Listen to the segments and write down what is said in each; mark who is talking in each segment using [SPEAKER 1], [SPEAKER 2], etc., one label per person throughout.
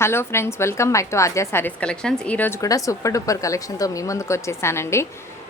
[SPEAKER 1] Hello friends welcome back to Aadya sarees collections. ఈరోజు కూడా super duper కలెక్షన్తో మీ ముందుకు వచ్చేసానండి.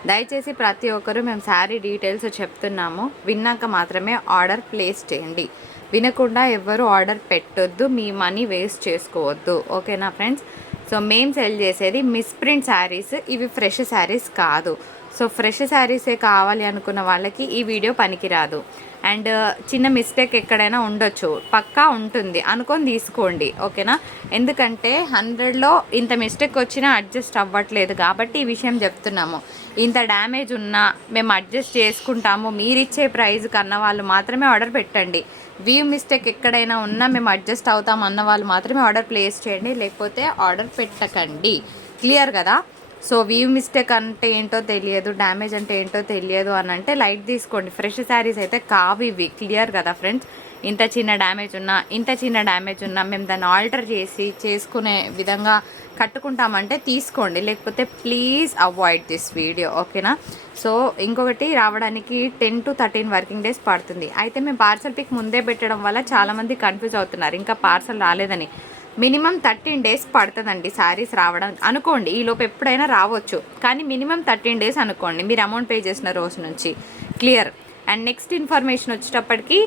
[SPEAKER 1] దయచేసి ప్రతి ఒక్కరూ మేము శారీ డీటెయిల్స్ చెప్తున్నాము. విన్నాక మాత్రమే ఆర్డర్ ప్లేస్ చేయండి. వినకుండా ఎవ్వరూ ఆర్డర్ పెట్టొద్దు మీ మనీ వేస్ట్ చేసుకోవద్దు. ఓకేనా ఫ్రెండ్స్? సో మేము సెల్ చేసేది మిస్ప్రింట్ శారీస్. ఇవి ఫ్రెష్ శారీస్ కాదు. సో ఫ్రెష్ శారీసే కావాలి అనుకున్న వాళ్ళకి ఈ వీడియో పనికిరాదు. అండ్ uh, చిన్న మిస్టేక్ ఎక్కడైనా ఉండొచ్చు. పక్కా ఉంటుంది. అనుకొని తీసుకోండి. ఓకేనా? ఎందుకంటే హండ్రెడ్లో ఇంత మిస్టేక్ వచ్చినా అడ్జస్ట్ అవ్వట్లేదు కాబట్టి ఈ విషయం చెప్తున్నాము. ఇంత డ్యామేజ్ ఉన్నా మేము అడ్జస్ట్ చేసుకుంటాము. మీరిచ్చే ప్రైజ్ కన్న వాళ్ళు మాత్రమే ఆర్డర్ పెట్టండి. వ్యూ మిస్టేక్ ఎక్కడైనా ఉన్నా మేము అడ్జస్ట్ అవుతాం అన్న వాళ్ళు మాత్రమే ఆర్డర్ ప్లేస్ చేయండి. లేకపోతే ఆర్డర్ పెట్టకండి. క్లియర్ కదా? సో వ్యూ మిస్టేక్ అంటే ఏంటో తెలియదు డ్యామేజ్ అంటే ఏంటో తెలియదు అని అంటే లైట్ తీసుకోండి. ఫ్రెష్ శారీస్ అయితే కావు ఇవి క్లియర్ కదా ఫ్రెండ్స్? ఇంత చిన్న డ్యామేజ్ ఉన్నా ఇంత చిన్న డ్యామేజ్ ఉన్నా మేము దాన్ని ఆల్టర్ చేసి చేసుకునే విధంగా కట్టుకుంటామంటే తీసుకోండి. లేకపోతే ప్లీజ్ అవాయిడ్ దిస్ వీడియో ఓకేనా? సో ఇంకొకటి రావడానికి ten to thirteen working days పడుతుంది. అయితే మేము పార్సల్ పిక్ ముందే పెట్టడం వల్ల చాలామంది కన్ఫ్యూజ్ అవుతున్నారు. ఇంకా పార్సల్ రాలేదని. మినిమం థర్టీన్ డేస్ పడుతుందండి శారీస్ రావడం. అనుకోండి ఈ లోపు ఎప్పుడైనా రావచ్చు. కానీ మినిమం థర్టీన్ డేస్ అనుకోండి మీరు అమౌంట్ పే చేసిన రోజు నుంచి. క్లియర్? అండ్ నెక్స్ట్ ఇన్ఫర్మేషన్ వచ్చేటప్పటికి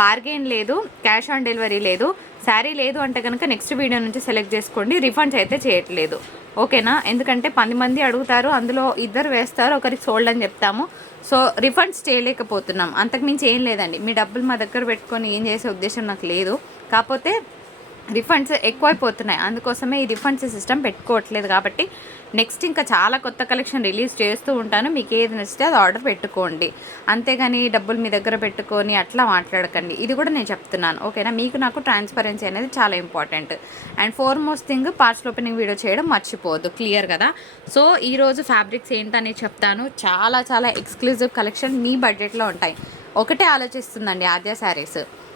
[SPEAKER 1] బార్గెన్ లేదు క్యాష్ ఆన్ డెలివరీ లేదు. శారీ లేదు అంటే కనుక నెక్స్ట్ వీడియో నుంచి సెలెక్ట్ చేసుకోండి రిఫండ్స్ అయితే చేయట్లేదు. ఓకేనా? ఎందుకంటే పది మంది అడుగుతారు అందులో ఇద్దరు వేస్తారు ఒకరికి సోల్డ్ అని చెప్తాము. సో రిఫండ్స్ చేయలేకపోతున్నాం. అంతకుమించి ఏం లేదండి. మీ డబ్బులు మా దగ్గర పెట్టుకొని ఏం చేసే ఉద్దేశం నాకు లేదు. కాకపోతే రిఫండ్స్ ఎక్కువైపోతున్నాయి. అందుకోసమే ఈ రిఫండ్స్ సిస్టమ్ పెట్టుకోవట్లేదు కాబట్టి నెక్స్ట్ ఇంకా చాలా కొత్త కలెక్షన్ రిలీజ్ చేస్తూ ఉంటాను. మీకు ఏది నచ్చితే అది ఆర్డర్ పెట్టుకోండి. అంతేగాని డబ్బులు మీ దగ్గర పెట్టుకొని అట్లా మాట్లాడకండి. ఇది కూడా నేను చెప్తున్నాను. ఓకేనా? మీకు నాకు ట్రాన్స్పరెన్సీ అనేది చాలా important. And foremost thing parts opening video చేయడం మర్చిపోవద్దు. క్లియర్ కదా? సో ఈరోజు ఫ్యాబ్రిక్స్ ఏంటని చెప్తాను. చాలా చాలా ఎక్స్క్లూజివ్ కలెక్షన్ మీ బడ్జెట్లో ఉంటాయి. ఒకటే ఆలోచిస్తుందండి ఆద్య శారీస్.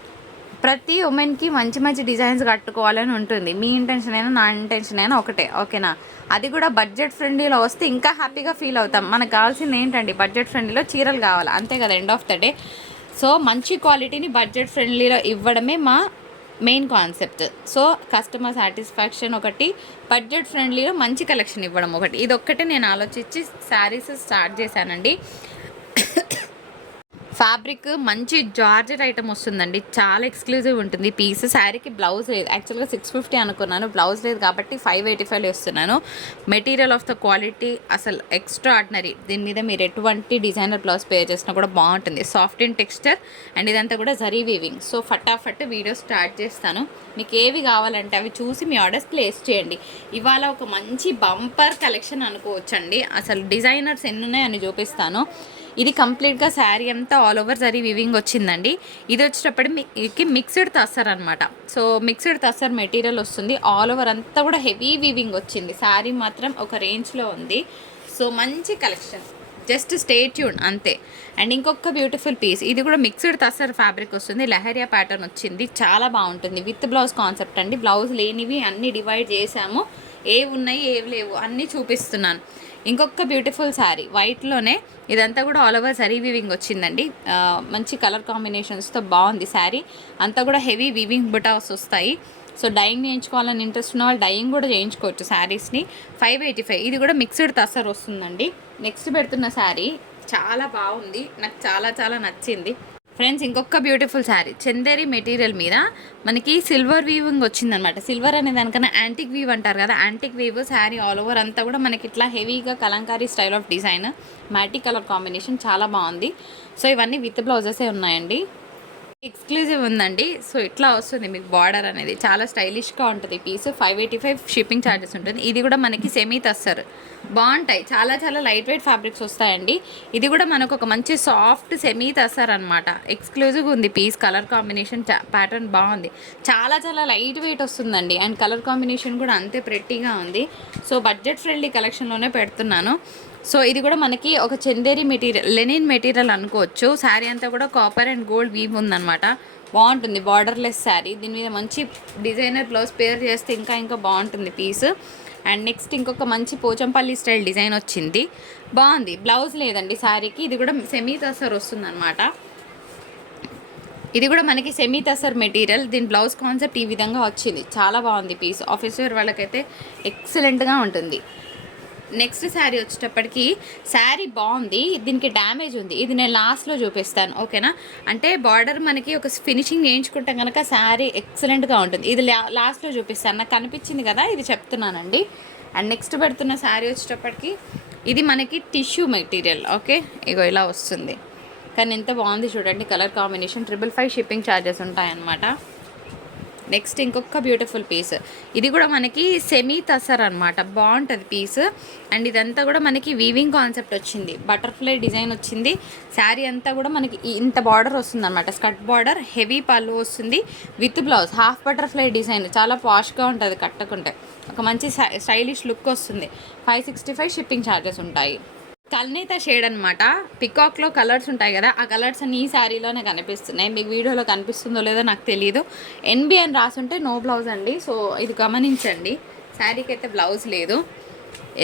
[SPEAKER 1] ప్రతి ఉమెన్కి మంచి మంచి డిజైన్స్ కట్టుకోవాలని ఉంటుంది. మీ ఇంటెన్షన్ అయినా నా ఇంటెన్షన్ అయినా ఒకటే ఓకేనా అది కూడా బడ్జెట్ ఫ్రెండ్లీలో వస్తే ఇంకా హ్యాపీగా ఫీల్ అవుతాం. మనకు కావాల్సింది ఏంటండి? బడ్జెట్ ఫ్రెండ్లీలో చీరలు కావాలి. అంతే కదా end of the day so మంచి క్వాలిటీని బడ్జెట్ ఫ్రెండ్లీలో ఇవ్వడమే మా main concept so customer satisfaction ఒకటి బడ్జెట్ ఫ్రెండ్లీలో మంచి కలెక్షన్ ఇవ్వడం ఒకటి. ఇదొక్కటే నేను ఆలోచించి శారీస్ స్టార్ట్ చేశానండి. ఫ్యాబ్రిక్ మంచి జార్జెట్ ఐటమ్ వస్తుందండి. చాలా ఎక్స్క్లూజివ్ ఉంటుంది. పీస్ శారీకి బ్లౌజ్ లేదు. యాక్చువల్గా సిక్స్ ఫిఫ్టీ అనుకున్నాను. బ్లౌజ్ లేదు కాబట్టి ఫైవ్ ఎయిటీ ఫైవ్ వస్తున్నాను మెటీరియల్ ఆఫ్ ద క్వాలిటీ అసలు ఎక్స్ట్రా ఆర్డినరీ దీని మీద మీరు ఎటువంటి డిజైనర్ బ్లౌజ్ పే చేసినా కూడా బాగుంటుంది. సాఫ్ట్ ఇన్ టెక్స్చర్ అండ్ ఇదంతా కూడా జరీ వీవింగ్ సో ఫటాఫట్ వీడియో స్టార్ట్ చేస్తాను. మీకు ఏవి కావాలంటే అవి చూసి మీ ఆర్డర్స్ ప్లేస్ చేయండి. ఇవాళ ఒక మంచి బంపర్ కలెక్షన్ అనుకోవచ్చండి. అసలు డిజైనర్స్ ఎన్ని ఉన్నాయని చూపిస్తాను. ఇది కంప్లీట్గా శారీ అంతా ఆల్ ఓవర్ జరీ వివింగ్ వచ్చిందండి. ఇది వచ్చేటప్పటికి మిక్స్డ్ తస్సర్ అనమాట సో మిక్స్డ్ తస్సర్ మెటీరియల్ వస్తుంది. ఆల్ ఓవర్ అంతా కూడా హెవీ వివింగ్ వచ్చింది. శారీ మాత్రం ఒక రేంజ్లో ఉంది. సో మంచి కలెక్షన్ జస్ట్ స్టే ట్యూన్ అంతే. అండ్ ఇంకొక బ్యూటిఫుల్ పీస్ ఇది కూడా మిక్స్డ్ తసర్ ఫ్యాబ్రిక్ వస్తుంది. లహరియా ప్యాటర్న్ వచ్చింది. చాలా బాగుంటుంది. విత్ బ్లౌజ్ కాన్సెప్ట్ అండి. బ్లౌజ్ లేనివి అన్నీ డివైడ్ చేసాము. ఏవి ఉన్నాయి ఏవి లేవు. అన్నీ చూపిస్తున్నాను. ఇంకొక బ్యూటిఫుల్ శారీ వైట్లోనే ఇదంతా కూడా ఆల్ ఓవర్ సరీ వీవింగ్ వచ్చిందండి. మంచి కలర్ కాంబినేషన్స్తో బాగుంది శారీ అంతా కూడా హెవీ వీవింగ్ బుటాస్ వస్తాయి. సో డైయింగ్ చేయించుకోవాలని ఇంట్రెస్ట్ ఉన్న వాళ్ళు డైయింగ్ కూడా చేయించుకోవచ్చు శారీస్ని ఫైవ్ ఎయిటీ ఫైవ్ ఇది కూడా మిక్స్డ్ తసర్ వస్తుందండి. నెక్స్ట్ పెడుతున్న శారీ చాలా బాగుంది. నాకు చాలా చాలా నచ్చింది. ఫ్రెండ్స్ ఇంకొక బ్యూటిఫుల్ శారీ చందేరి మెటీరియల్ మీద మనకి సిల్వర్ వీవింగ్ వచ్చిందనమాట. సిల్వర్ అనే దానికన్నా యాంటిక్ వీవ్ అంటారు కదా antique weave saree all over అంతా కూడా మనకి ఇట్లా హెవీగా కలంకారీ స్టైల్ ఆఫ్ డిజైన్ మ్యాటిక్ కలర్ కాంబినేషన్ చాలా బాగుంది. సో ఇవన్నీ విత్ బ్లౌజెసే ఉన్నాయండి. ఎక్స్క్లూజివ్ ఉందండి. సో ఇట్లా వస్తుంది మీకు బార్డర్ అనేది. చాలా స్టైలిష్గా ఉంటుంది piece five eighty five shipping charges ఉంటుంది. ఇది కూడా మనకి సెమీ తస్సర్ బాగుంటాయి. చాలా చాలా లైట్ వెయిట్ ఫ్యాబ్రిక్స్ వస్తాయండి. ఇది కూడా మనకు ఒక మంచి సాఫ్ట్ సెమీ తస్సర్ అనమాట ఎక్స్క్లూజివ్ ఉంది పీస్ కలర్ కాంబినేషన్ ప్యాటర్న్ బాగుంది. చాలా చాలా లైట్ వెయిట్ వస్తుందండి. అండ్ కలర్ కాంబినేషన్ కూడా అంతే ప్రెట్టీగా ఉంది. సో బడ్జెట్ ఫ్రెండ్లీ కలెక్షన్లోనే పెడుతున్నాను. సో ఇది కూడా మనకి ఒక చందేరి మెటీరియల్ లెనిన్ మెటీరియల్ అనుకోవచ్చు. శారీ అంతా కూడా కాపర్ అండ్ గోల్డ్ వీవ్ ఉందన్నమాట. బాగుంటుంది బార్డర్లెస్ శారీ. దీని మీద మంచి డిజైనర్ బ్లౌజ్ పేర్ చేస్తే ఇంకా ఇంకా బాగుంటుంది పీస్ అండ్ నెక్స్ట్ ఇంకొక మంచి పోచంపల్లి స్టైల్ డిజైన్ వచ్చింది. బాగుంది బ్లౌజ్ లేదండి శారీకి. ఇది కూడా సెమీ తసర్ వస్తుందన్నమాట. ఇది కూడా మనకి సెమీ తసర్ మెటీరియల్. దీని బ్లౌజ్ కాన్సెప్ట్ ఈ విధంగా వచ్చింది. చాలా బాగుంది పీస్ ఆఫీస్ వేర్ వాళ్ళకైతే ఎక్సలెంట్గా ఉంటుంది. నెక్స్ట్ శారీ వచ్చేటప్పటికి శారీ బాగుంది దీనికి డ్యామేజ్ ఉంది. ఇది నేను లాస్ట్లో చూపిస్తాను ఓకేనా? అంటే బార్డర్ మనకి ఒక ఫినిషింగ్ చేయించుకుంటే కనుక శారీ ఎక్సలెంట్గా ఉంటుంది. ఇది లా- లాస్ట్లో చూపిస్తాను. నాకు కనిపించింది కదా ఇది చెప్తున్నానండి. అండ్ నెక్స్ట్ పెడుతున్న శారీ వచ్చేటప్పటికి ఇది మనకి టిష్యూ మెటీరియల్ ఓకే? ఇగో ఇలా వస్తుంది. కానీ ఎంత బాగుంది చూడండి colour combination. Triple five shipping charges ఉంటాయన్నమాట. నెక్స్ట్ ఇంకొక బ్యూటిఫుల్ పీస్. ఇది కూడా మనకి సెమీ తసర్ అనమాట బాగుంటుంది పీస్. అండ్ ఇదంతా కూడా మనకి వీవింగ్ కాన్సెప్ట్ వచ్చింది. బటర్ఫ్లై డిజైన్ వచ్చింది. శారీ అంతా కూడా మనకి ఇంత బార్డర్ వస్తుంది అనమాట స్కర్ట్ బార్డర్ హెవీ పళ్ళు వస్తుంది with blouse. Half butterfly design. చాలా పాష్గా ఉంటుంది కట్టకుంటే. ఒక మంచి స్టైలిష్ లుక్ వస్తుంది. Five sixty five shipping charges ఉంటాయి. కల్నేత షేడ్ అనమాట పికాక్లో కలర్స్ ఉంటాయి కదా ఆ కలర్స్ అన్ని ఈ శారీలోనే కనిపిస్తున్నాయి. మీకు వీడియోలో కనిపిస్తుందో లేదో నాకు తెలియదు ఎన్బి అని రాసుంటే నో బ్లౌజ్ అండి. సో ఇది గమనించండి. శారీకి అయితే బ్లౌజ్ లేదు.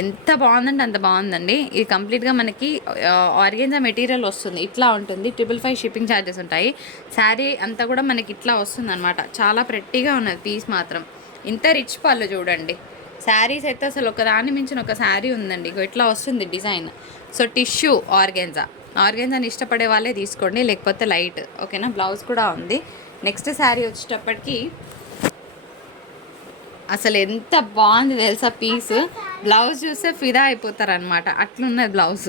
[SPEAKER 1] ఎంత బాగుందంటే అంత బాగుందండి. ఇది కంప్లీట్గా మనకి ఆర్గెంజా మెటీరియల్ వస్తుంది. ఇట్లా ఉంటుంది. ట్రిపుల్ ఫైవ్ షిప్పింగ్ ఛార్జెస్ ఉంటాయి. శారీ అంతా కూడా మనకి ఇట్లా వస్తుంది చాలా ప్రెట్టిగా ఉన్నది. పీస్ మాత్రం. ఇంత రిచ్ పళ్ళు చూడండి. శారీస్ అయితే అసలు ఒక మించిన ఒక శారీ ఉందండి. ఇట్లా వస్తుంది డిజైన్. So tissue organza. ఆర్గెన్జాని ఇష్టపడే వాళ్ళే తీసుకోండి లేకపోతే లైట్. ఓకేనా? బ్లౌజ్ కూడా ఉంది. నెక్స్ట్ శారీ వచ్చేటప్పటికి అసలు ఎంత బాగుంది తెలుసా పీస్? బ్లౌజ్ చూస్తే ఫిదా అయిపోతారనమాట అట్లున్నది బ్లౌజ్.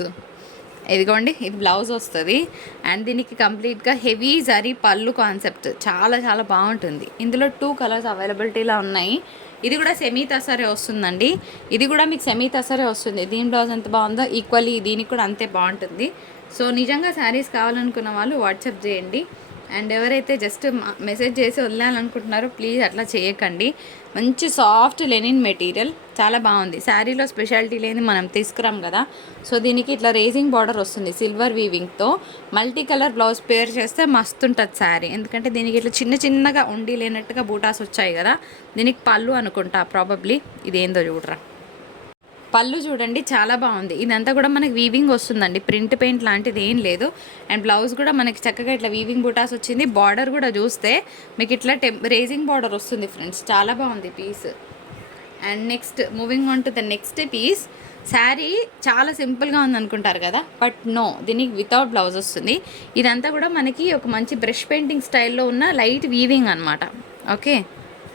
[SPEAKER 1] ఇదిగోండి ఇది బ్లౌజ్ వస్తుంది. అండ్ దీనికి కంప్లీట్గా హెవీ జరీ పళ్ళు కాన్సెప్ట్. చాలా చాలా బాగుంటుంది. ఇందులో టూ కలర్స్ అవైలబిలిటీలో ఉన్నాయి. ఇది కూడా సెమీ తసరే వస్తుందండి. ఇది కూడా మీకు సెమీ తసరే వస్తుంది. దీని బ్లౌజ్ ఎంత బాగుందో ఈక్వల్లీ దీనికి కూడా అంతే బాగుంటుంది. సో నిజంగా శారీస్ కావాలనుకున్న వాళ్ళు వాట్సాప్ చేయండి. అండ్ ఎవరైతే జస్ట్ మెసేజ్ చేసి వదిలేయాలనుకుంటున్నారో ప్లీజ్ అట్లా చేయకండి. మంచి సాఫ్ట్ లెనిన్ మెటీరియల్. చాలా బాగుంది. శారీలో స్పెషాలిటీ లేని మనం తీసుకురాం కదా. సో దీనికి ఇట్లా రేజింగ్ బార్డర్ వస్తుంది సిల్వర్ వీవింగ్తో. మల్టీ కలర్ బ్లౌజ్ పేర్ చేస్తే మస్తు ఉంటుంది శారీ. ఎందుకంటే దీనికి ఇట్లా చిన్న చిన్నగా ఉండి లేనట్టుగా బూటాస్ వచ్చాయి కదా. దీనికి పళ్ళు అనుకుంటా ప్రాబబ్లీ ఇదేందో చూడరా. పళ్ళు చూడండి చాలా బాగుంది. ఇదంతా కూడా మనకి వీవింగ్ వస్తుందండి. ప్రింట్ పెయింట్ లాంటిది ఏం లేదు. అండ్ బ్లౌజ్ కూడా మనకి చక్కగా ఇట్లా వీవింగ్ బుటాస్ వచ్చింది. బార్డర్ కూడా చూస్తే మీకు ఇట్లా రేజింగ్ బార్డర్ వస్తుంది ఫ్రెండ్స్. చాలా బాగుంది piece. And next moving on to the next piece saree చాలా సింపుల్గా ఉందనుకుంటారు కదా? బట్ నో దీనికి వితౌట్ బ్లౌజ్ వస్తుంది. ఇదంతా కూడా మనకి ఒక మంచి బ్రష్ పెయింటింగ్ స్టైల్లో ఉన్న లైట్ వీవింగ్ అనమాట ఓకే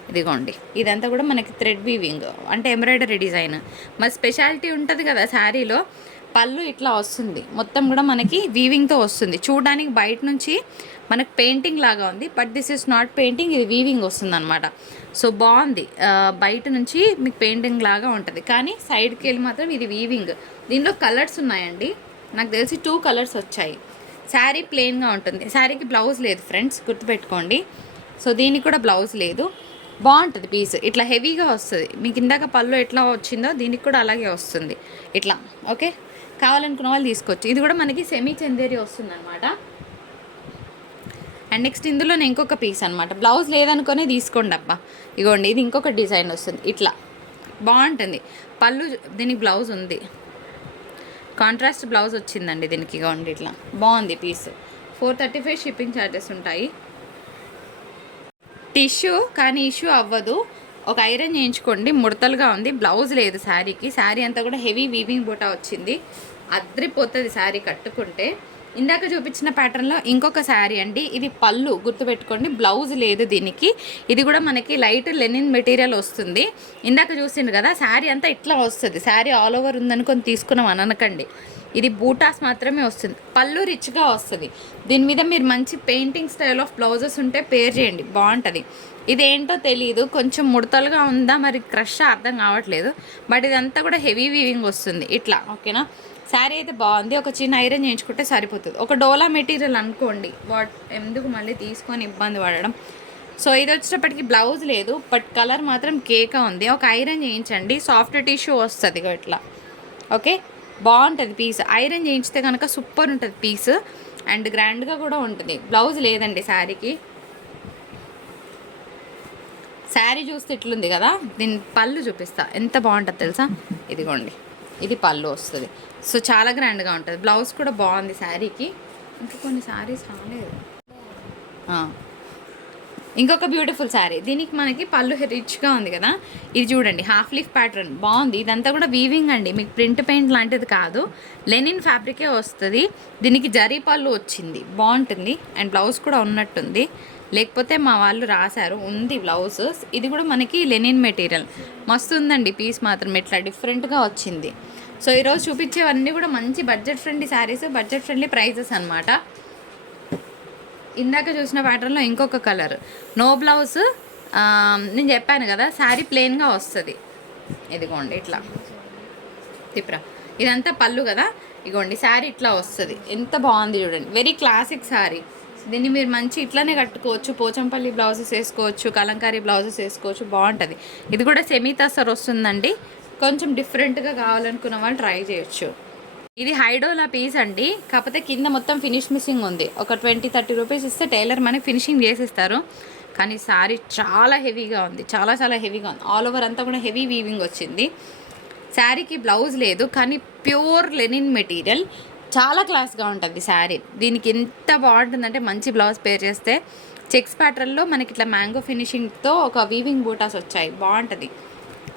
[SPEAKER 1] ఇదిగోండి. ఇదంతా కూడా మనకి థ్రెడ్ వీవింగ్ అంటే ఎంబ్రాయిడరీ డిజైన్ మరి స్పెషాలిటీ ఉంటుంది కదా శారీలో పళ్ళు ఇట్లా వస్తుంది. మొత్తం కూడా మనకి వీవింగ్తో వస్తుంది. చూడడానికి బయట నుంచి మనకి పెయింటింగ్ లాగా ఉంది. But this is not painting ఇది వీవింగ్ వస్తుంది అనమాట సో బాగుంది. బయట నుంచి మీకు పెయింటింగ్ లాగా ఉంటుంది. కానీ సైడ్కి వెళ్ళి మాత్రం ఇది వీవింగ్ దీనిలో కలర్స్ ఉన్నాయండి. నాకు తెలిసి టూ కలర్స్ వచ్చాయి. శారీ ప్లెయిన్గా ఉంటుంది. శారీకి బ్లౌజ్ లేదు ఫ్రెండ్స్ గుర్తుపెట్టుకోండి. సో దీనికి కూడా బ్లౌజ్ లేదు. బాగుంటుంది పీస్ ఇట్లా హెవీగా వస్తుంది. మీకు ఇందాక పళ్ళు ఎట్లా వచ్చిందో దీనికి కూడా అలాగే వస్తుంది. ఇట్లా ఓకే? కావాలనుకున్న వాళ్ళు తీసుకోవచ్చు ఇది కూడా మనకి సెమీ చందేరి వస్తుంది అనమాట అండ్ నెక్స్ట్ ఇందులో ఇంకొక పీస్ అనమాట బ్లౌజ్ లేదనుకునే తీసుకోండి అబ్బా. ఇగోండి ఇది ఇంకొక డిజైన్ వస్తుంది. ఇట్లా. బాగుంటుంది. పళ్ళు దీనికి బ్లౌజ్ ఉంది. కాంట్రాస్ట్ బ్లౌజ్ వచ్చిందండి దీనికి ఇగోండి ఇట్లా. బాగుంది piece four thirty five shipping charges ఉంటాయి. టిష్యూ కానీ ఇష్యూ అవ్వదు. ఒక ఐరన్ చేయించుకోండి. ముడతలుగా ఉంది. బ్లౌజ్ లేదు శారీకి. శారీ అంతా కూడా హెవీ వీవింగ్ బూటా వచ్చింది. అద్రిపోతుంది శారీ కట్టుకుంటే. ఇందాక చూపించిన ప్యాటర్న్లో ఇంకొక శారీ అండి. ఇది పళ్ళు గుర్తుపెట్టుకోండి. బ్లౌజ్ లేదు దీనికి. ఇది కూడా మనకి లైట్ లెనిన్ మెటీరియల్ వస్తుంది. ఇందాక చూసిండు కదా శారీ అంతా ఇట్లా వస్తుంది. శారీ ఆల్ ఓవర్ ఉందనుకొని తీసుకున్నాం అనకండి ఇది బూటాస్ మాత్రమే వస్తుంది. పళ్ళు రిచ్గా వస్తుంది. దీని మీద మీరు మంచి పెయింటింగ్ స్టైల్ ఆఫ్ బ్లౌజెస్ ఉంటే పేర్ చేయండి. బాగుంటుంది. ఇది ఏంటో తెలియదు కొంచెం ముడతలుగా ఉందా మరి క్రష్ అర్థం కావట్లేదు. బట్ ఇదంతా కూడా హెవీ వీవింగ్ వస్తుంది. ఇట్లా ఓకేనా? శారీ అయితే బాగుంది. ఒక చిన్న ఐరన్ చేయించుకుంటే సరిపోతుంది. ఒక డోలా మెటీరియల్ అనుకోండి. వాట్? ఎందుకు మళ్ళీ తీసుకొని ఇబ్బంది పడడం? సో ఇది వచ్చేటప్పటికి బ్లౌజ్ లేదు బట్ కలర్ మాత్రం కేకా ఉంది. ఒక ఐరన్ చేయించండి. సాఫ్ట్ టిష్యూ వస్తుంది ఇట్లా. ఓకే? బాగుంటుంది పీస్. ఐరన్ చేయించితే కనుక సూపర్ ఉంటుంది పీస్. అండ్ గ్రాండ్గా కూడా ఉంటుంది. బ్లౌజ్ లేదండి శారీకి శారీ చూస్తే ఇట్లుంది కదా? దీని పళ్ళు చూపిస్తా. ఎంత బాగుంటుంది తెలుసా? ఇదిగోండి. ఇది పళ్ళు వస్తుంది. సో చాలా గ్రాండ్గా ఉంటుంది. బ్లౌజ్ కూడా బాగుంది శారీకి. ఇంకా కొన్ని శారీస్ రాలేదు. ఇంకొక బ్యూటిఫుల్ శారీ. దీనికి మనకి పళ్ళు రిచ్గా ఉంది కదా? ఇది చూడండి హాఫ్ లీఫ్ ప్యాటర్న్. బాగుంది. ఇదంతా కూడా వీవింగ్ అండి. మీకు ప్రింట్ పెయింట్ లాంటిది కాదు. లెనిన్ ఫ్యాబ్రికే వస్తుంది. దీనికి జరీ పళ్ళు వచ్చింది. బాగుంటుంది. అండ్ బ్లౌజ్ కూడా ఉన్నట్టుంది. లేకపోతే మా వాళ్ళు రాశారు ఉంది బ్లౌజ్ ఇది కూడా మనకి లెనిన్ మెటీరియల్. మస్తు ఉందండి పీస్ మాత్రం ఇట్లా డిఫరెంట్గా వచ్చింది. సో ఈరోజు చూపించేవన్నీ కూడా మంచి budget friendly sarees budget friendly prices అనమాట ఇందాక చూసిన ప్యాటర్న్లో ఇంకొక కలర్. నో బ్లౌజ్ నేను చెప్పాను కదా శారీ ప్లెయిన్గా వస్తుంది. ఇదిగోండి ఇట్లా. తిప్రా ఇదంతా పళ్ళు కదా? ఇగోండి శారీ ఇట్లా వస్తుంది. ఎంత బాగుంది చూడండి. Very classic saree. దీన్ని మీరు మంచి ఇట్లానే కట్టుకోవచ్చు. పోచంపల్లి బ్లౌజెస్ వేసుకోవచ్చు కలంకారీ బ్లౌజెస్ వేసుకోవచ్చు బాగుంటుంది. ఇది కూడా సెమీ తసర్ వస్తుందండి. కొంచెం డిఫరెంట్గా కావాలనుకున్న వాళ్ళు ట్రై చేయొచ్చు. ఇది హైడోలా పీస్ అండి. కాకపోతే కింద మొత్తం ఫినిష్ మిస్సింగ్ ఉంది. ఒక ట్వంటీ థర్టీ రూపీస్ ఇస్తే టైలర్ మనకి ఫినిషింగ్ చేసిస్తారు. కానీ శారీ చాలా హెవీగా ఉంది. చాలా చాలా హెవీగా ఉంది. ఆల్ ఓవర్ అంతా కూడా హెవీ వీవింగ్ వచ్చింది. శారీకి బ్లౌజ్ లేదు కానీ ప్యూర్ లెనిన్ మెటీరియల్ చాలా క్లాస్గా ఉంటుంది శారీ. దీనికి ఎంత బాగుంటుందంటే మంచి బ్లౌజ్ పేర్ చేస్తే చెక్స్ ప్యాటర్న్లో మనకి ఇట్లా మ్యాంగో ఫినిషింగ్తో ఒక వీవింగ్ బూటాస్ వచ్చాయి. బాగుంటుంది.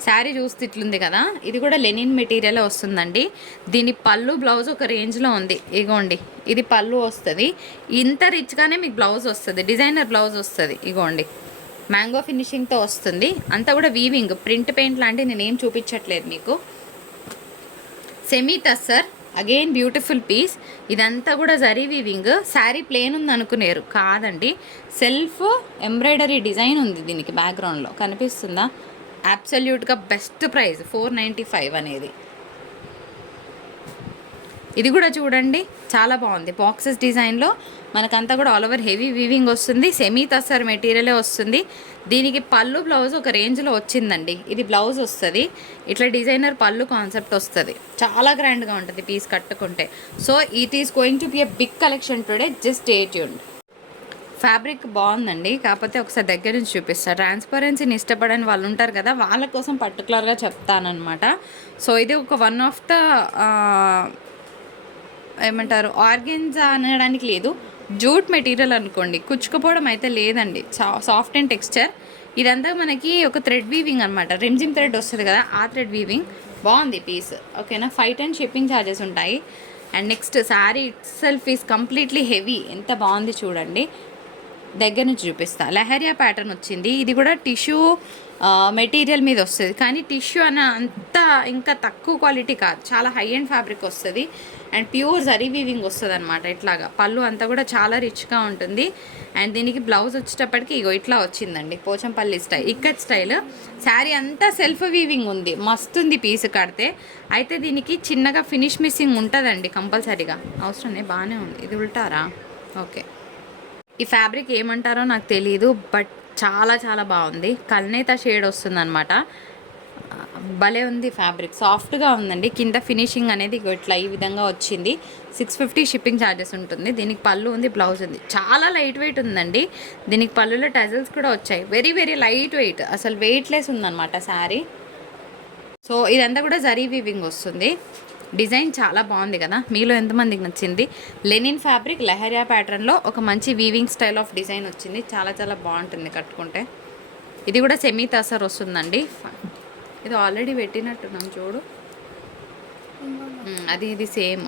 [SPEAKER 1] శారీ చూస్తే ఇట్లుంది కదా? ఇది కూడా లెనిన్ మెటీరియల్ వస్తుందండి. దీని పళ్ళు బ్లౌజ్ ఒక రేంజ్లో ఉంది. ఇగోండి ఇది పళ్ళు వస్తుంది. ఇంత రిచ్గానే మీకు బ్లౌజ్ వస్తుంది. డిజైనర్ బ్లౌజ్ వస్తుంది. ఇగోండి మ్యాంగో ఫినిషింగ్తో వస్తుంది. అంతా కూడా వీవింగ్ ప్రింట్ పెయింట్ లాంటివి నేనేం చూపించట్లేదు మీకు. Semi tussar again beautiful piece ఇదంతా కూడా జరీ వీవింగ్ శారీ ప్లేన్ ఉంది అనుకునేరు కాదండి. సెల్ఫ్ ఎంబ్రాయిడరీ డిజైన్ ఉంది దీనికి బ్యాక్గ్రౌండ్లో కనిపిస్తుందా? అబ్సల్యూట్గా best price four ninety five అనేది. ఇది కూడా చూడండి. చాలా బాగుంది. బాక్సెస్ డిజైన్లో మనకంతా కూడా ఆల్ ఓవర్ హెవీ వీవింగ్ వస్తుంది సెమీ తస్సర్ మెటీరియలే వస్తుంది. దీనికి పళ్ళు బ్లౌజ్ ఒక రేంజ్లో వచ్చిందండి. ఇది బ్లౌజ్ వస్తుంది. ఇట్లా డిజైనర్ పళ్ళు కాన్సెప్ట్ వస్తుంది. చాలా గ్రాండ్గా ఉంటుంది పీస్ కట్టుకుంటే. So it is going to be a big collection today just attuned fabric బాగుందండి. కాకపోతే ఒకసారి దగ్గర నుంచి చూపిస్తా. ట్రాన్స్పరెన్సీని ఇష్టపడని వాళ్ళు ఉంటారు కదా వాళ్ళ కోసం పర్టికులర్గా చెప్తానమాట సో ఇది ఒక వన్ ఆఫ్ ద ఏమంటారు ఆర్గెన్జా అనడానికి లేదు. జూట్ మెటీరియల్ అనుకోండి కుచ్చుకుపోవడం అయితే లేదండి. సాఫ్ట్ అండ్ టెక్స్చర్ ఇదంతా మనకి ఒక థ్రెడ్ వీవింగ్ అనమాట రిమ్జిమ్ థ్రెడ్ వస్తుంది కదా ఆ థ్రెడ్ వీవింగ్ బాగుంది పీస్ ఓకేనా ఫైవ్ టెన్ షిప్పింగ్ ఛార్జెస్ ఉంటాయి. And next saree itself is completely heavy ఎంత బాగుంది చూడండి. దగ్గర నుంచి చూపిస్తా. లహరియా ప్యాటర్న్ వచ్చింది. ఇది కూడా టిష్యూ మెటీరియల్ మీద వస్తుంది. కానీ టిష్యూ అన్న అంత ఇంకా తక్కువ క్వాలిటీ కాదు. చాలా హై అండ్ ఫ్యాబ్రిక్ వస్తుంది. అండ్ ప్యూర్ జరీ వీవింగ్ వస్తుంది అనమాట ఇట్లాగా. పళ్ళు అంతా కూడా చాలా రిచ్గా ఉంటుంది. అండ్ దీనికి బ్లౌజ్ వచ్చేటప్పటికి ఇగో ఇట్లా వచ్చిందండి. Pochampally style ikat style. Sari అంతా సెల్ఫ్ వీవింగ్ ఉంది. మస్తు ఉంది పీస్ కడితే. అయితే దీనికి చిన్నగా ఫినిష్ మిస్సింగ్ ఉంటుందండి కంపల్సరీగా. అవసరమే బాగానే ఉంది. ఇది ఉల్టారా? ఓకే. ఈ ఫ్యాబ్రిక్ ఏమంటారో నాకు తెలియదు బట్ చాలా చాలా బాగుంది. కల్నేత షేడ్ వస్తుందన్నమాట. భలే ఉంది ఫ్యాబ్రిక్. సాఫ్ట్గా ఉందండి. కింద ఫినిషింగ్ అనేది ఇట్లా ఈ విధంగా వచ్చింది. సిక్స్ ఫిఫ్టీ షిప్పింగ్ ఛార్జెస్ ఉంటుంది. దీనికి పళ్ళు ఉంది బ్లౌజ్ ఉంది. చాలా లైట్ వెయిట్ ఉందండి. దీనికి పళ్ళులో టజల్స్ కూడా వచ్చాయి. వెరీ వెరీ లైట్ వెయిట్ అసలు వెయిట్లెస్ ఉందన్నమాట శారీ. సో ఇదంతా కూడా జరీ వీవింగ్ వస్తుంది. డిజైన్ చాలా బాగుంది కదా. మీలో ఎంతమందికి నచ్చింది? లెనిన్ ఫ్యాబ్రిక్ లెహరియా ప్యాటర్న్లో ఒక మంచి వీవింగ్ స్టైల్ ఆఫ్ డిజైన్ వచ్చింది. చాలా చాలా బాగుంటుంది కట్టుకుంటే. ఇది కూడా సెమీ తసర్ వస్తుందండి. ఇది ఆల్రెడీ పెట్టినట్టున్నాం చూడు. అది ఇది సేమ్.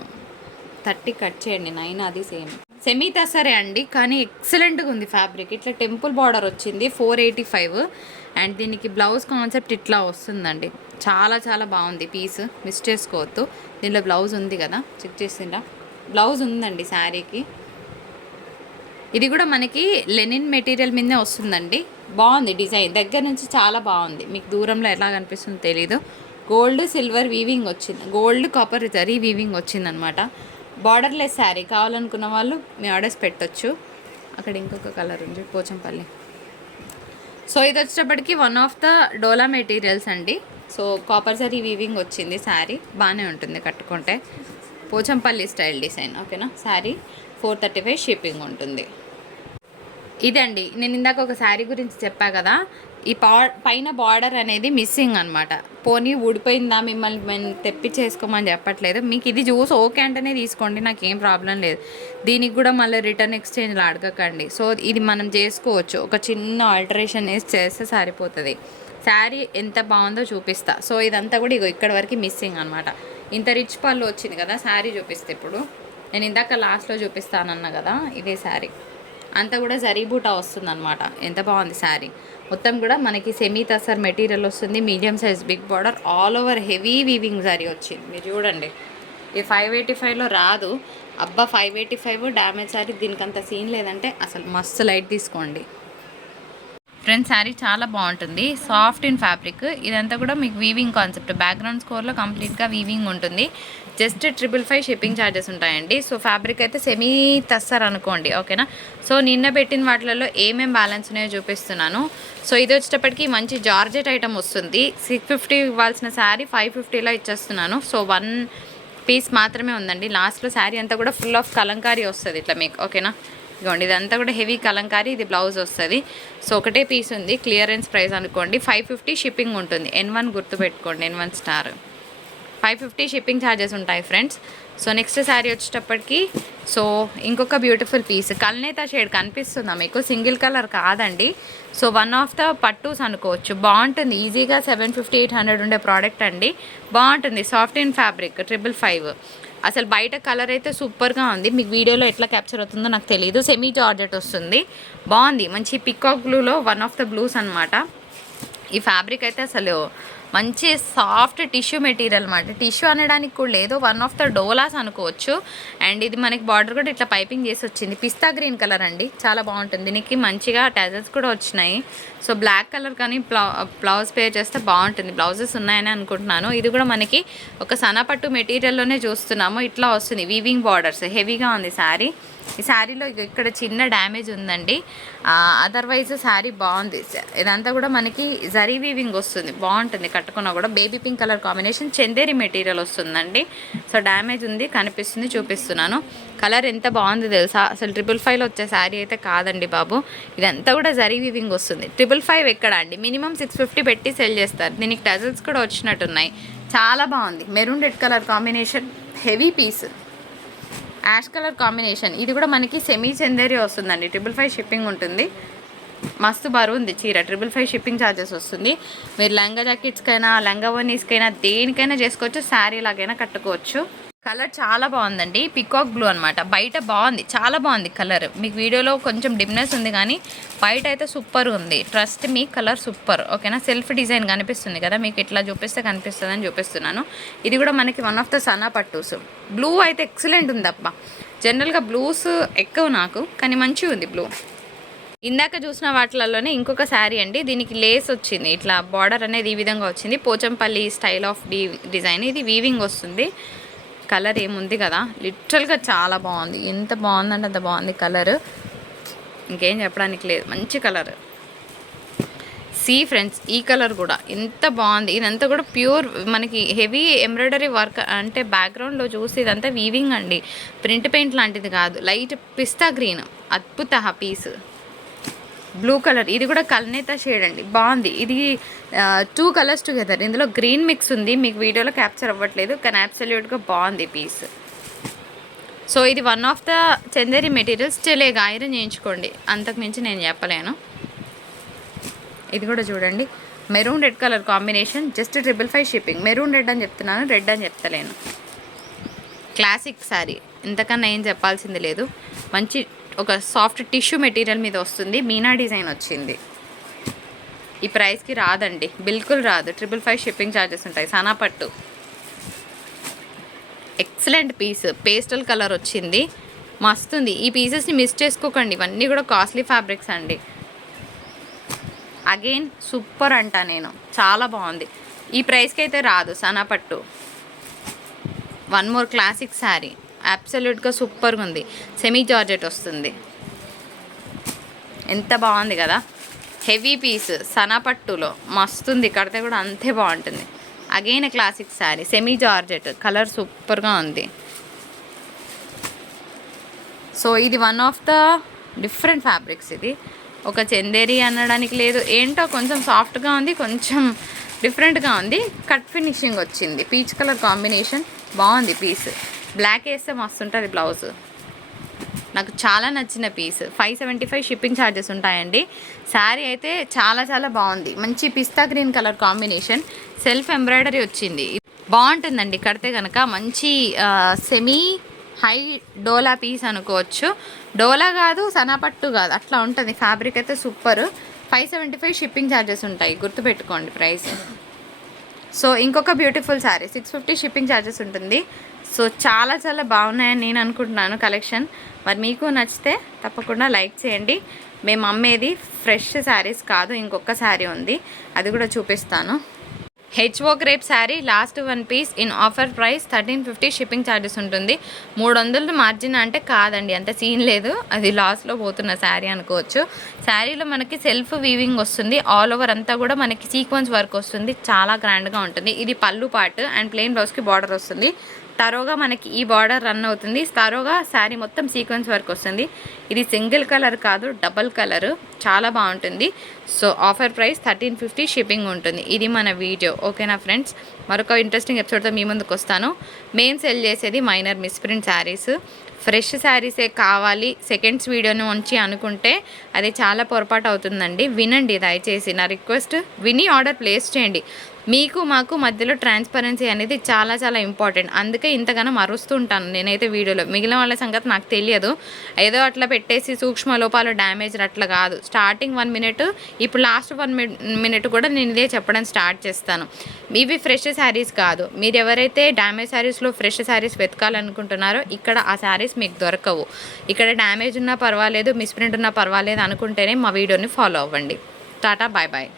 [SPEAKER 1] థర్టీ కట్ చేయండి నైన్ అది సేమ్. సెమీ తసరే అండి కానీ ఎక్సలెంట్గా ఉంది ఫ్యాబ్రిక్ ఇట్లా టెంపుల్ బార్డర్ వచ్చింది ఫోర్ ఎయిటీ ఫైవ్ అండ్ దీనికి బ్లౌజ్ కాన్సెప్ట్ ఇట్లా వస్తుందండి. చాలా చాలా బాగుంది పీస్ మిస్ చేసుకోవద్దు దీనిలో బ్లౌజ్ ఉంది కదా చెక్ చేసిందా? బ్లౌజ్ ఉందండి శారీకి. ఇది కూడా మనకి లెనిన్ మెటీరియల్ మీదనే వస్తుందండి. బాగుంది డిజైన్. దగ్గర నుంచి చాలా బాగుంది. మీకు దూరంలో ఎలా కనిపిస్తుందో తెలీదు. గోల్డ్ సిల్వర్ వీవింగ్ వచ్చింది. గోల్డ్ కాపర్ జరీ వీవింగ్ వచ్చిందనమాట. బార్డర్లెస్ శారీ కావాలనుకున్న వాళ్ళు మీ ఆర్డర్స్ పెట్టొచ్చు. అక్కడ ఇంకొక కలర్ ఉంది పోచంపల్లి. సో ఇది వచ్చేటప్పటికి one of the dola materials అండి. సో కాపర్ జరీ వీవింగ్ వచ్చింది శారీ బాగానే ఉంటుంది కట్టుకుంటే. పోచంపల్లి స్టైల్ డిజైన్ ఓకేనా sari four thirty five shipping ఉంటుంది. ఇదండి. నేను ఇందాక ఒక శారీ గురించి చెప్పా కదా. ఈ పా పైన బార్డర్ అనేది మిస్సింగ్ అనమాట పోనీ ఊడిపోయిందా మిమ్మల్ని మేము తెప్పించేసుకోమని చెప్పట్లేదు. మీకు ఇది చూసి ఓకే అంటేనే తీసుకోండి నాకు ఏం ప్రాబ్లం లేదు. దీనికి కూడా మళ్ళీ రిటర్న్ ఎక్స్చేంజ్లో అడగకండి. సో ఇది మనం చేసుకోవచ్చు. ఒక చిన్న ఆల్టరేషన్ వేసి చేస్తే సరిపోతుంది. శారీ ఎంత బాగుందో చూపిస్తా. సో ఇదంతా కూడా ఇగో ఇక్కడ వరకు మిస్సింగ్ అనమాట ఇంత రిచ్ పళ్ళు వచ్చింది కదా శారీ చూపిస్తే ఇప్పుడు. నేను ఇందాక లాస్ట్లో చూపిస్తానన్నా కదా ఇదే శారీ. అంతా కూడా జరీ బూటా వస్తుంది అనమాట ఎంత బాగుంది శారీ. మొత్తం కూడా మనకి సెమీ తసర్ మెటీరియల్ వస్తుంది. Medium size big border all over heavy weaving zari వచ్చింది. మీరు చూడండి. ఇది ఫైవ్ ఎయిటీ ఫైవ్లో రాదు. అబ్బా five eighty five damage sari దీనికి అంత సీన్ లేదంటే అసలు మస్తు లైట్ తీసుకోండి. ఫ్రెండ్స్ శారీ చాలా బాగుంటుంది. Soft in fabric. ఇదంతా కూడా మీకు వీవింగ్ కాన్సెప్ట్ బ్యాక్గ్రౌండ్ స్కోర్లో కంప్లీట్గా వీవింగ్ ఉంటుంది. Just triple five shipping charges ఉంటాయండి. సో ఫ్యాబ్రిక్ అయితే సెమీ తస్తారు అనుకోండి. ఓకేనా సో నిన్న పెట్టిన వాటిలలో ఏమేమి బ్యాలెన్స్ ఉన్నాయో చూపిస్తున్నాను. సో ఇది వచ్చేటప్పటికి మంచి జార్జెట్ ఐటమ్ వస్తుంది. సిక్స్ ఫిఫ్టీ ఇవ్వాల్సిన శారీ ఫైవ్ ఫిఫ్టీలో ఇచ్చేస్తున్నాను. సో వన్ పీస్ మాత్రమే ఉందండి. లాస్ట్లో శారీ అంతా కూడా ఫుల్ ఆఫ్ కలంకారీ వస్తుంది ఇట్లా మీకు. ఓకేనా ఇదిగోండి ఇదంతా కూడా హెవీ కలంకారీ ఇది బ్లౌజ్ వస్తుంది. సో ఒకటే పీస్ ఉంది క్లియరెన్స్ ప్రైస్ అనుకోండి ఫైవ్ ఫిఫ్టీ షిప్పింగ్ ఉంటుంది. ఎన్ వన్ గుర్తుపెట్టుకోండి N one star five fifty shipping charges ఉంటాయి ఫ్రెండ్స్ సో నెక్స్ట్ శారీ వచ్చేటప్పటికి సో ఇంకొక బ్యూటిఫుల్ పీస్ కల్నేత షేడ్ కనిపిస్తుందా మీకు? సింగిల్ కలర్ కాదండి. సో వన్ ఆఫ్ ద పట్టూస్ అనుకోవచ్చు. బాగుంటుంది. ఈజీగా సెవెన్ ఫిఫ్టీ ఎయిట్ హండ్రెడ్ ఉండే ప్రోడక్ట్ అండి. బాగుంటుంది. Soft in fabric triple five అసలు బయట కలర్ అయితే సూపర్గా ఉంది. మీకు వీడియోలో ఎట్లా క్యాప్చర్ అవుతుందో నాకు తెలియదు సెమీ జార్జెట్ వస్తుంది. బాగుంది. మంచి పికాక్ బ్లూలో వన్ ఆఫ్ ద బ్లూస్ అనమాట ఈ ఫ్యాబ్రిక్ అయితే అసలు మంచి సాఫ్ట్ టిష్యూ మెటీరియల్ అనమాట టిష్యూ అనడానికి కూడా లేదు వన్ ఆఫ్ ద డోలాస్ అనుకోవచ్చు. అండ్ ఇది మనకి బార్డర్ కూడా ఇట్లా పైపింగ్ చేసి వచ్చింది. పిస్తా గ్రీన్ కలర్ అండి చాలా బాగుంటుంది. దీనికి మంచిగా టెజర్స్ కూడా వచ్చినాయి. సో బ్లాక్ కలర్ కానీ బ్లౌజ్ పే చేస్తే బాగుంటుంది. బ్లౌజెస్ ఉన్నాయని అనుకుంటున్నాను. ఇది కూడా మనకి ఒక సనపట్టు మెటీరియల్లోనే చూస్తున్నాము. ఇట్లా వస్తుంది వీవింగ్ బార్డర్స్ హెవీగా ఉంది శారీ ఈ శారీలో ఇక్కడ చిన్న డ్యామేజ్ ఉందండి. అదర్వైజ్ శారీ బాగుంది. ఇదంతా కూడా మనకి జరీ వీవింగ్ వస్తుంది. బాగుంటుంది కట్టుకున్నా కూడా. Baby pink colour combination Chanderi material వస్తుందండి. సో డ్యామేజ్ ఉంది కనిపిస్తుంది చూపిస్తున్నాను. కలర్ ఎంత బాగుంది తెలుసా? అసలు ట్రిపుల్ ఫైవ్లో వచ్చే శారీ అయితే కాదండి బాబు. ఇదంతా కూడా జరీ వీవింగ్ వస్తుంది. ట్రిపుల్ ఫైవ్ ఎక్కడ అండి? మినిమం సిక్స్ ఫిఫ్టీ పెట్టి సెల్ చేస్తారు. దీనికి టజల్స్ కూడా వచ్చినట్టున్నాయి. చాలా బాగుంది. Maroon red colour combination heavy piece ash colour combination. ఇది కూడా మనకి సెమీ చందేరి వస్తుందండి. ట్రిపుల్ ఫైవ్ షిప్పింగ్ ఉంటుంది. మస్తు బరువు ఉంది చీర. ట్రిపుల్ ఫైవ్ షిప్పింగ్ ఛార్జెస్ వస్తుంది. మీరు లంగా జాకెట్స్కైనా లంగా వనీస్కైనా దేనికైనా చేసుకోవచ్చు శారీ లాగైనా కట్టుకోవచ్చు. కలర్ చాలా బాగుందండి. పికాక్ బ్లూ అనమాట బయట బాగుంది. చాలా బాగుంది కలర్. మీకు వీడియోలో కొంచెం డిమ్నెస్ ఉంది కానీ బయట అయితే సూపర్ ఉంది. ట్రస్ట్ మీ కలర్ సూపర్ ఓకేనా సెల్ఫ్ డిజైన్ కనిపిస్తుంది కదా? మీకు ఇట్లా చూపిస్తే కనిపిస్తుంది అని చూపిస్తున్నాను. ఇది కూడా మనకి వన్ ఆఫ్ ద సనా పట్టూస్ బ్లూ అయితే ఎక్సలెంట్ ఉంది అబ్బా జనరల్గా బ్లూస్ ఎక్కువ నాకు కానీ మంచిగా ఉంది బ్లూ ఇందాక చూసిన వాటిలలోనే ఇంకొక శారీ అండి. దీనికి లేస్ వచ్చింది. ఇట్లా బార్డర్ అనేది ఈ విధంగా వచ్చింది. Pochampally style of the design ఇది వీవింగ్ వస్తుంది. కలర్ ఏముంది కదా? లిటరల్గా చాలా బాగుంది. ఎంత బాగుందంటే అంత బాగుంది కలర్. ఇంకేం చెప్పడానికి లేదు. మంచి కలర్. సీ ఫ్రెండ్స్ ఈ కలర్ కూడా. ఎంత బాగుంది. ఇదంతా కూడా ప్యూర్ మనకి హెవీ ఎంబ్రాయిడరీ వర్క్ అంటే బ్యాక్గ్రౌండ్లో చూసి ఇదంతా వీవింగ్ అండి. ప్రింట్ పెయింట్ లాంటిది కాదు. Light pista green. అద్భుత పీస్. Blue colour. ఇది కూడా కల్నేత షేడ్ అండి. బాగుంది. ఇది టూ కలర్స్ టుగెదర్ ఇందులో గ్రీన్ మిక్స్ ఉంది. మీకు వీడియోలో క్యాప్చర్ అవ్వట్లేదు. కానీ అబ్సల్యూట్గా బాగుంది పీస్ సో ఇది one of the Chanderi materials చెలేగా iron చేయించుకోండి. అంతకుమించి నేను చెప్పలేను. ఇది కూడా చూడండి. Maroon red colour combination just triple five shipping maroon red అని చెప్తున్నాను. రెడ్ అని చెప్తలేను క్లాసిక్ శారీ ఇంతకన్నా ఏం చెప్పాల్సింది లేదు. మంచి ఒక సాఫ్ట్ టిష్యూ మెటీరియల్ మీద వస్తుంది. మీనా డిజైన్ వచ్చింది. ఈ ప్రైస్కి రాదండి. బిల్కుల్ రాదు. ట్రిపుల్ ఫైవ్ షిప్పింగ్ ఛార్జెస్ ఉంటాయి. సనా పట్టు. ఎక్సలెంట్ పీస్ పేస్టల్ కలర్ వచ్చింది. మస్తుంది ఈ పీసెస్ని మిస్ చేసుకోకండి. ఇవన్నీ కూడా కాస్ట్లీ ఫ్యాబ్రిక్స్ అండి. అగైన్ సూపర్ అంట నేను. చాలా బాగుంది. ఈ ప్రైస్కి అయితే రాదు. సనా పట్టు. వన్ మోర్ క్లాసిక్ శారీ అబ్సల్యూట్గా సూపర్గా ఉంది. సెమీ జార్జెట్ వస్తుంది. ఎంత బాగుంది కదా. హెవీ పీస్ సనాపట్టులో. మస్తుంది కడితే కూడా అంతే బాగుంటుంది. Again classic sari semi georgette colour సూపర్గా ఉంది. సో ఇది one of the different fabrics ఇది. ఒక చందేరి అనడానికి లేదు. ఏంటో కొంచెం సాఫ్ట్గా ఉంది కొంచెం డిఫరెంట్గా ఉంది. కట్ ఫినిషింగ్ వచ్చింది. పీచ్ కలర్ కాంబినేషన్ బాగుంది పీస్. బ్లాక్ వేస్తే మస్తు ఉంటుంది బ్లౌజ్ నాకు చాలా నచ్చిన piece five seventy five shipping charges ఉంటాయండి. శారీ అయితే చాలా చాలా బాగుంది. మంచి pista green colour combination self embroidery వచ్చింది. బాగుంటుందండి. కడితే కనుక మంచి సెమీ హై డోలా పీస్ అనుకోవచ్చు. డోలా కాదు సనాపట్టు కాదు. అట్లా ఉంటుంది. ఫ్యాబ్రిక్ అయితే super five seventy five shipping charges ఉంటాయి. గుర్తుపెట్టుకోండి ప్రైస్ సో ఇంకొక beautiful sari six fifty shipping charges ఉంటుంది. సో చాలా చాలా బాగున్నాయని నేను అనుకుంటున్నాను కలెక్షన్. మరి మీకు నచ్చితే తప్పకుండా లైక్ చేయండి. మేము అమ్మేది ఫ్రెష్ శారీస్ కాదు ఇంకొక శారీ ఉంది. అది కూడా చూపిస్తాను. HO crepe sari last one piece in offer price thirteen fifty shipping charges ఉంటుంది. మూడు వందలు మార్జిన్ అంటే కాదండి అంత సీన్ లేదు. అది లాస్లో పోతున్న శారీ అనుకోవచ్చు. శారీలో మనకి సెల్ఫ్ వీవింగ్ వస్తుంది. ఆల్ ఓవర్ అంతా కూడా మనకి సీక్వెన్స్ వర్క్ వస్తుంది. చాలా గ్రాండ్గా ఉంటుంది. ఇది పళ్ళు పార్ట్ అండ్ ప్లెయిన్ బ్లౌజ్కి బార్డర్ వస్తుంది. తరోగా మనకి ఈ బార్డర్ రన్ అవుతుంది. తరోగా శారీ మొత్తం సీక్వెన్స్ వర్క్ వస్తుంది. ఇది సింగిల్ కలర్ కాదు డబల్ కలర్. చాలా బాగుంటుంది. So offer price thirteen fifty shipping ఉంటుంది. ఇది మన వీడియో. ఓకేనా ఫ్రెండ్స్? మరొక ఇంట్రెస్టింగ్ ఎపిసోడ్తో మీ ముందుకు వస్తాను. మేము సెల్ చేసేది మైనర్ మిస్ప్రింట్ శారీస్. ఫ్రెష్ శారీసే కావాలి. సెకండ్స్ వీడియోని ఉంచి అనుకుంటే అది చాలా పొరపాటు అవుతుందండి. వినండి దయచేసి నా రిక్వెస్ట్. విని ఆర్డర్ ప్లేస్ చేయండి. మీకు మాకు మధ్యలో ట్రాన్స్పరెన్సీ అనేది చాలా చాలా ఇంపార్టెంట్ అందుకే ఇంతగానో మరుస్తూ ఉంటాను నేనైతే వీడియోలో. మిగిలిన వాళ్ళ సంగతి నాకు తెలియదు. ఏదో అట్లా పెట్టేసి సూక్ష్మ లోపాలు డ్యామేజ్ అట్లా కాదు. స్టార్టింగ్ వన్ మినిట్ ఇప్పుడు లాస్ట్ వన్ మినిట్ కూడా నేను ఇదే చెప్పడం స్టార్ట్ చేస్తాను. ఇవి ఫ్రెష్ శారీస్ కాదు. మీరు ఎవరైతే డ్యామేజ్ శారీస్లో ఫ్రెష్ శారీస్ వెతకాలనుకుంటున్నారో ఇక్కడ ఆ శారీస్ మీకు దొరకవు. ఇక్కడ డ్యామేజ్ ఉన్నా పర్వాలేదు మిస్ప్రింట్ ఉన్నా పర్వాలేదు అనుకుంటేనే మా వీడియోని ఫాలో అవ్వండి. Tata bye bye